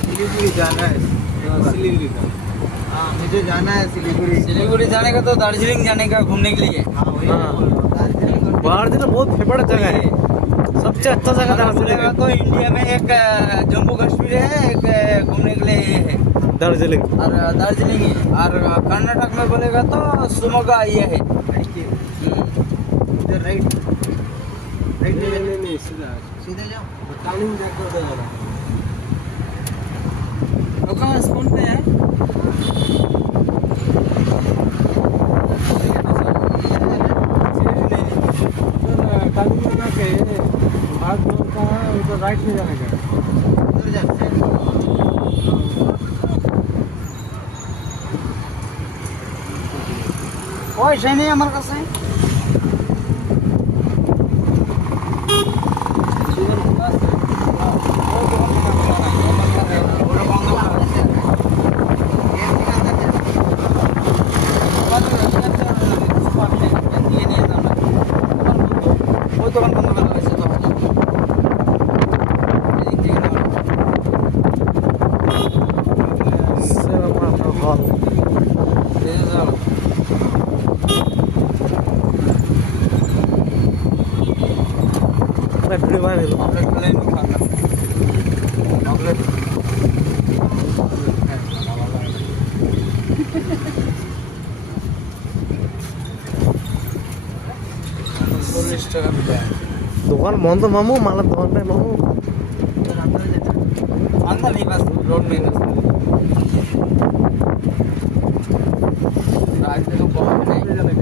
सिलीगुड़ी जाना है सिलीगुड़ी का। हाँ मुझे जाना है सिलीगुड़ी। सिलीगुड़ी जाने का तो दार्जिलिंग जाने का घूमने के लिए। हाँ वही दार्जिलिंग दार्जिलिंग बहुत फेवरेट जगह है, सबसे अच्छा जगह दार्जिलिंग है। तो इंडिया में एक जम्मू कश्मीर है, एक घूमने के लिए ये है दार्जिलिंग और दार्जिलिंग है। और कर्नाटक में बोलेगा तो शिमोगा ये है। इधर राइट राइट नहीं सीधा सीधे जाओ। टर्निंग जाकर उधर जाना। कहाँ स्पून पे है? टर्निंग लगा के बात का उधर राइट में जाने का। उधर जाते हैं। পয়সা নেই আমার কাছে। ওই দোকান বন্ধ করা হয়েছে তো। वीडियो वायरल ऑमलेट खाने नहीं खाना। ऑमलेट দোকান বন্ধ মামু, মালের দোকানটাই মামু। अंदर नहीं बस रोड में बस। रास्ते को बहुत नहीं